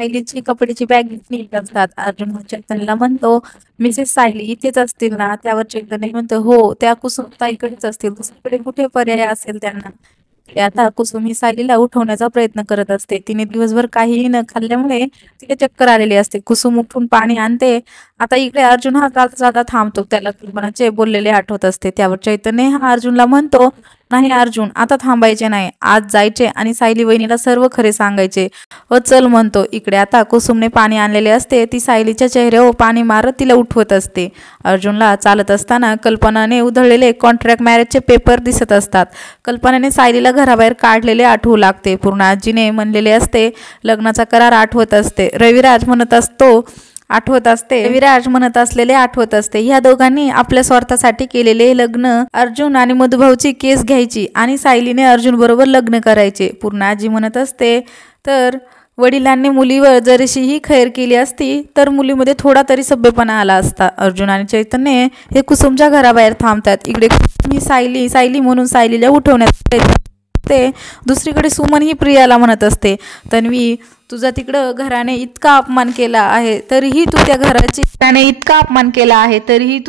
सायलीची कपड्याची बॅग घेतली असतात. अर्जुन चैतन्यला म्हणतो, मिसेस सायली इथेच असतील ना? त्यावर चैतन्य म्हणतो, हो त्या कुसुमताईकडेच असतील, दुसरीकडे कुठे पर्याय असेल त्यांना. आता कुसुम ही सायलीला उठवण्याचा प्रयत्न करत असते. तिने दिवसभर काहीही न खाल्ल्यामुळे तिला चक्कर आलेली असते. कुसुम उठून पाणी आणते. आता इकडे अर्जुन हा जाता जाता थांबतो. त्याला कल्पनाचे बोललेले आठवत असते. त्यावर चैतन्य हा अर्जुनला म्हणतो, नाही अर्जुन, आता थांबायचे नाही, आज जायचे आणि सायली वहिनीला सर्व खरे सांगायचे. चल म्हणतो. इकडे आता कुसुमने पाणी आणलेले असते. ती सायलीच्या चेहऱ्यावर पाणी मारत तिला उठवत असते. अर्जुनला चालत असताना कल्पनाने उधळलेले कॉन्ट्रॅक्ट मॅरेजचे पेपर दिसत असतात. कल्पनाने सायलीला घराबाहेर काढलेले आठवू लागते. पूर्ण आजीने म्हणलेले असते. लग्नाचा करार आठवत असते. रविराज म्हणत असलेले आठवत असते. ह्या दोघांनी आपल्या स्वार्थासाठी केलेले लग्न. अर्जुन आणि मधुभाऊची केस घ्यायची आणि सायलीने अर्जुन बरोबर लग्न करायचे. पूर्ण आजी म्हणत असते, तर वडिलांनी मुलीवर जरीशीही खैर केली असती तर मुलीमध्ये थोडा तरी सभ्यपणा आला असता. अर्जुन आणि चैतन्य हे कुसुमच्या घराबाहेर थांबतात. इकडे ही सायली म्हणून सायलीला उठवण्यात ते. दुसरीकडे सुमन ही प्रियाला म्हणत असते, तन्वी, तुझा तिकडं घराने इतका अपमान केला आहे तरीही तू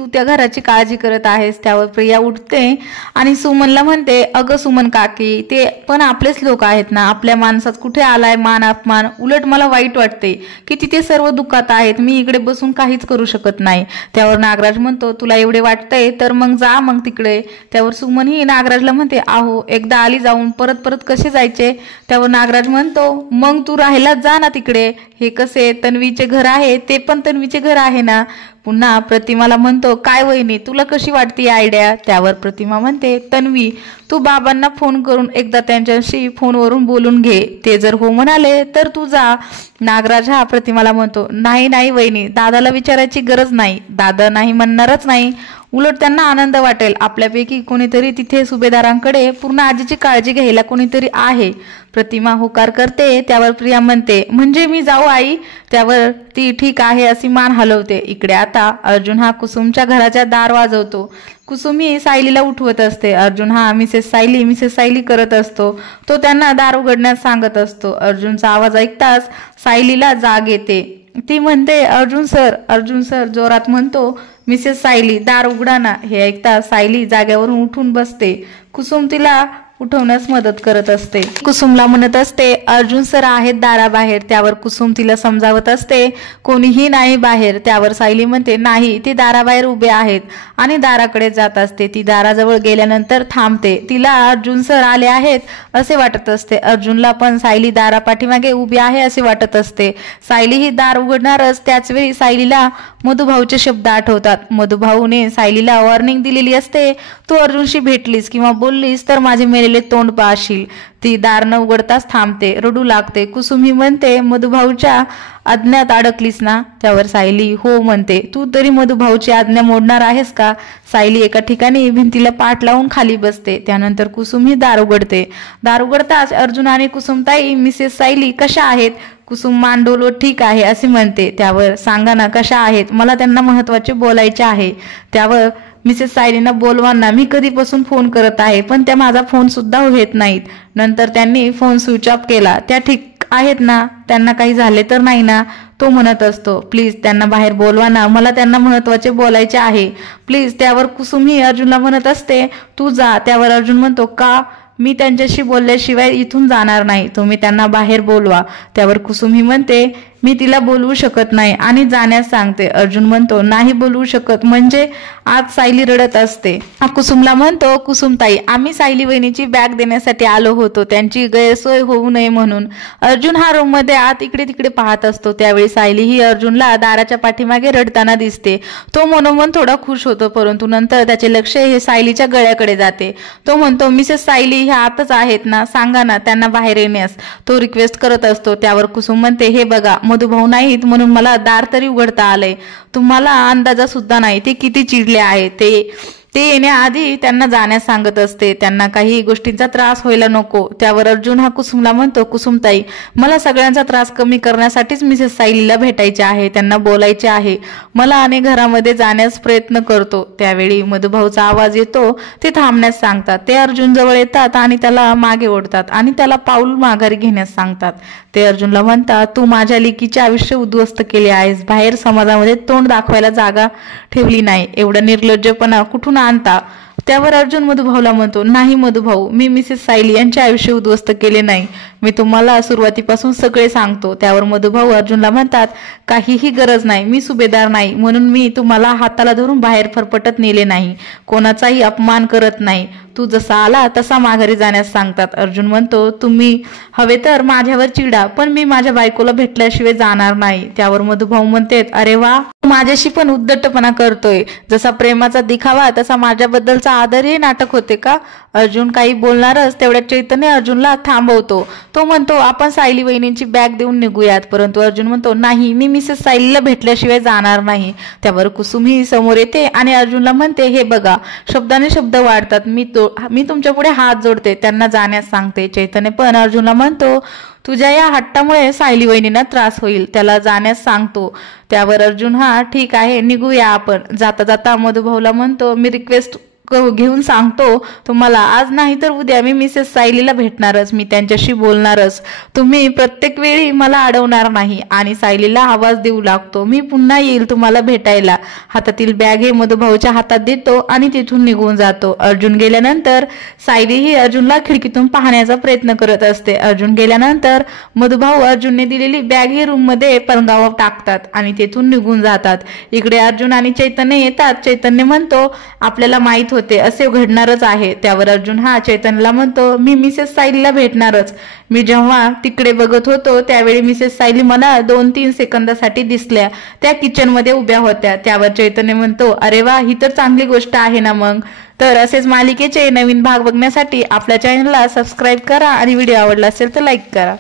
त्या घराची काळजी करत आहेस. त्यावर प्रिया उठते आणि सुमनला म्हणते, अगं सुमन काकी, ते पण आपलेच लोक आहेत ना, आपल्या माणसात कुठे आलाय मान अपमान. उलट मला वाईट वाटते की तिथे सर्व दुःखात आहेत, मी इकडे बसून काहीच करू शकत नाही. त्यावर नागराज म्हणतो, तुला एवढे वाटतंय तर मग जा मग तिकडे. त्यावर सुमन ही नागराजला म्हणते, आहो एकदा आली जाऊन परत परत कसे जायचे. त्यावर नागराज म्हणतो, मग तू राहायला जा ना तिकडे. हे कसे तन्वीचे घर आहे, ते पण तन्वीचे घर आहे ना. पुन्हा प्रतिमाला म्हणतो, काय वहिनी, तुला कशी वाटते आयडिया. त्यावर प्रतिमा म्हणते, तन्वी, तू बाबांना फोन करून एकदा त्यांच्याशी फोनवरून बोलून घे. ते जर हो म्हणाले तर तू जा. नागराज हा प्रतिमाला म्हणतो, नाही वहिनी, दादाला विचारायची गरज नाही. दादा नाही म्हणणारच नाही. उलट त्यांना आनंद वाटेल. आपल्यापैकी कोणीतरी तिथे सुभेदारांकडे पूर्ण आजीची काळजी घ्यायला कोणीतरी आहे. प्रतिमा होकार करते. त्यावर प्रिया म्हणते, म्हणजे मी जाऊ आई. त्यावर ती ठीक आहे अशी मान हलवते. इकडे आता अर्जुन हा कुसुमच्या घराच्या दार वाजवतो. कुसुम ही सायलीला उठवत असते. अर्जुन हा मिसेस सायली करत असतो. तो त्यांना दार उघडण्यास सांगत असतो. अर्जुनचा आवाज ऐकताच सायलीला जाग येते. ती म्हणते, अर्जुन सर जोरात म्हणतो, मिसेस सायली, दार उघडा ना. हे ऐकता सायली जाग्यावरून उठून बसते. कुसुम तिला उठवण्यास मदत करत असते. कुसुमला म्हणत असते, अर्जुन सर आहेत दाराबाहेर. त्यावर कुसुम तिला समजावत असते, कोणीही नाही बाहेर. त्यावर सायली म्हणते, नाही, ते दाराबाहेर उभे आहेत आणि दाराकडे जात असते. ती दाराजवळ गेल्यानंतर थांबते. तिला अर्जुन सर आले आहेत असे वाटत असते. अर्जुनला पण सायली दारापाठीमागे उभी आहे असे वाटत असते. सायली ही दार उघडणारच त्याचवेळी सायलीला मधुभाऊचे शब्द आठवतात. मधुभाऊने सायलीला वॉर्निंग दिलेली असते, तू अर्जुनशी भेटलीस किंवा बोललीस तर माझे मेलेले तोंड पाहशील. ती दार न उघडताच थांबते, रडू लागते. कुसुम ही म्हणते, मधुभाऊच्या आज्ञात अडकलीस ना. त्यावर सायली हो म्हणते. तू तरी मधुभाऊची आज्ञा मोडणार आहेस का. सायली एका ठिकाणी भिंतीला पाठ लावून खाली बसते. त्यानंतर कुसुम ही दार उघडते. दार उघडताच अर्जुन आणि कुसुमताई, मिसेस सायली कशा आहेत. कुसुम मान डोलवत ठीक आहे असे म्हणते. त्यावर सांगा ना कशा आहेत, मला त्यांना महत्वाचे बोलायचे आहे. त्यावर मिसेस सायलीना बोलवा ना, मी कधीपासून फोन करत आहे पण त्या माझा फोन सुद्धा घेत नाहीत. नंतर त्यांनी फोन स्विच ऑफ केला. त्या ठीक आहेत ना, त्यांना काही झाले तर नाही ना. तो म्हणत असतो, प्लीज त्यांना बाहेर बोलवा ना, मला त्यांना महत्वाचे बोलायचे आहे प्लीज. त्यावर कुसुम ही अर्जुनला म्हणत असते, तू जा. त्यावर अर्जुन म्हणतो, का, मी त्यांच्याशी बोलल्याशिवाय इथून जाणार नाही, तुम्ही त्यांना बाहेर बोलवा. त्यावर कुसुम ही म्हणते, मी तिला बोलवू शकत नाही आणि जाण्यास सांगते. अर्जुन म्हणतो, नाही बोलवू शकत म्हणजे. आज सायली रडत असते. कुसुमला म्हणतो, कुसुमताई, आम्ही सायली वहिनीची बॅग देण्यासाठी आलो होतो, त्यांची गैरसोय होऊ नये म्हणून. अर्जुन हा रूम मध्ये आत इकडे तिकडे पाहत असतो. त्यावेळी सायली ही अर्जुनला दाराच्या पाठीमागे रडताना दिसते. तो मनोमन थोडा खुश होतो, परंतु नंतर त्याचे लक्ष हे सायलीच्या गळ्याकडे जाते. तो म्हणतो, मिसेस सायली ह्या आतच आहेत ना, सांगा ना त्यांना बाहेर येण्यास. तो रिक्वेस्ट करत असतो. त्यावर कुसुम म्हणते, हे बघा, मधुभाऊ नाहीत म्हणून मला दार तरी उघडता आलंय. तुम्हाला अंदाजा सुद्धा नाही ते किती चिडले आहे. ते ते येण्याआधी त्यांना जाण्यास सांगत असते, त्यांना काही गोष्टींचा त्रास व्हायला नको। त्यावर अर्जुन हा कुसुमला म्हणतो, कुसुमताई, मला सगळ्यांचा त्रास कमी करण्यासाठीच मिसेस सायलीला भेटायचे आहे, त्यांना बोलायचे आहे। मला अनेक घरामध्ये जाण्यास प्रयत्न करतो। त्यावेळी मधुभाऊचा आवाज येतो, ते थांबण्यास सांगतात। ते अर्जुन जवळ येतात आणि त्याला मागे ओढतात आणि त्याला पाऊल माघारी घेण्यास सांगतात। ते अर्जुनला म्हणतात, तू माझ्या लेकीचे आयुष्य उद्ध्वस्त केले आहेस, बाहेर समाजामध्ये तोंड दाखवायला जागा ठेवली नाही, एवढा निर्लज्जपणा कुठून आणता? त्यावर अर्जुन मधुभाऊला म्हणतो, नाही मधुभाऊ, मी मिसेस सायली यांचे आयुष्य उद्ध्वस्त केले नाही, मी तुम्हाला सुरुवातीपासून सगळे सांगतो। त्यावर मधुभाऊ अर्जुनला म्हणतात, काहीही गरज नाही, मी सुभेदार नाही म्हणून मी तुम्हाला हाताला धरून बाहेर फरफटत नेले नाही, कोणाचाही अपमान करत नाही, तू जसा आला तसा माघारी जाण्यास सांगतात। अर्जुन म्हणतो, तुम्ही हवे तर माझ्यावर चिडा, पण मी माझ्या बायकोला भेटल्याशिवाय जाणार नाही। त्यावर मधुभाऊ म्हणते, अरे वा, माझ्याशी पण उद्धटपणा करतोय, जसा प्रेमाचा दिखावा तसा माझ्याबद्दलचा आदर हे नाटक होते का? अर्जुन काही बोलणारच तेवढ्या चैतन्य अर्जुनला थांबवतो। तो म्हणतो, आपण सायली वहिनींची बॅग देऊन निघूयात। परंतु अर्जुन म्हणतो, नाही, मी मिसेस सायलीला भेटल्याशिवाय जाणार नाही। त्यावर कुसुम ही समोर येते आणि अर्जुनला म्हणते, हे बघा, शब्दाने शब्द वाढतात, मी तुमच्या पुढे हात जोडते, त्यांना जाण्यास सांगते। चैतन्य पण अर्जुनला म्हणतो, तुझ्या या हट्टामुळे सायली वहिनींना त्रास होईल, त्याला जाण्यास सांगतो। त्यावर अर्जुन हा ठीक आहे, निघूया आपण। जाता जाता मधुभाऊला म्हणतो, मी रिक्वेस्ट घेऊन सांगतो तुम्हाला, आज नाही तर उद्या मी मिसेस सायलीला भेटणारच, मी त्यांच्याशी बोलणारच, तुम्ही प्रत्येक वेळी मला अडवणार नाही आणि सायलीला आवाज देऊ लागतो, मी पुन्हा येईल तुम्हाला भेटायला। हातातील बॅग हे मधुभाऊच्या हातात देतो आणि तिथून निघून जातो। अर्जुन गेल्यानंतर सायली ही अर्जुनला खिडकीतून पाहण्याचा प्रयत्न करत असते। अर्जुन गेल्यानंतर मधुभाऊ अर्जुनने दिलेली बॅग ही रूम मध्ये पलंगावर टाकतात आणि तेथून निघून जातात। इकडे अर्जुन आणि चैतन्य येतात। चैतन्य म्हणतो, आपल्याला माहित होते असे घडणारच आहे। त्यावर अर्जुन हा चैतन्यला म्हणतो, मी मिसेस सायलीला भेटणारच, मी जेव्हा तिकडे बघत होतो त्यावेळी मिसेस सायली मला 2-3 सेकंदासाठी दिसल्या, त्या किचन मध्ये उभ्या होत्या। त्यावर चैतन्य म्हणतो, अरे वा, ही तर चांगली गोष्ट आहे ना मग। तर असेच मालिकेचे नवीन भाग बघण्यासाठी आपल्या चॅनलला सबस्क्राईब करा आणि व्हिडिओ आवडला असेल तर लाईक करा।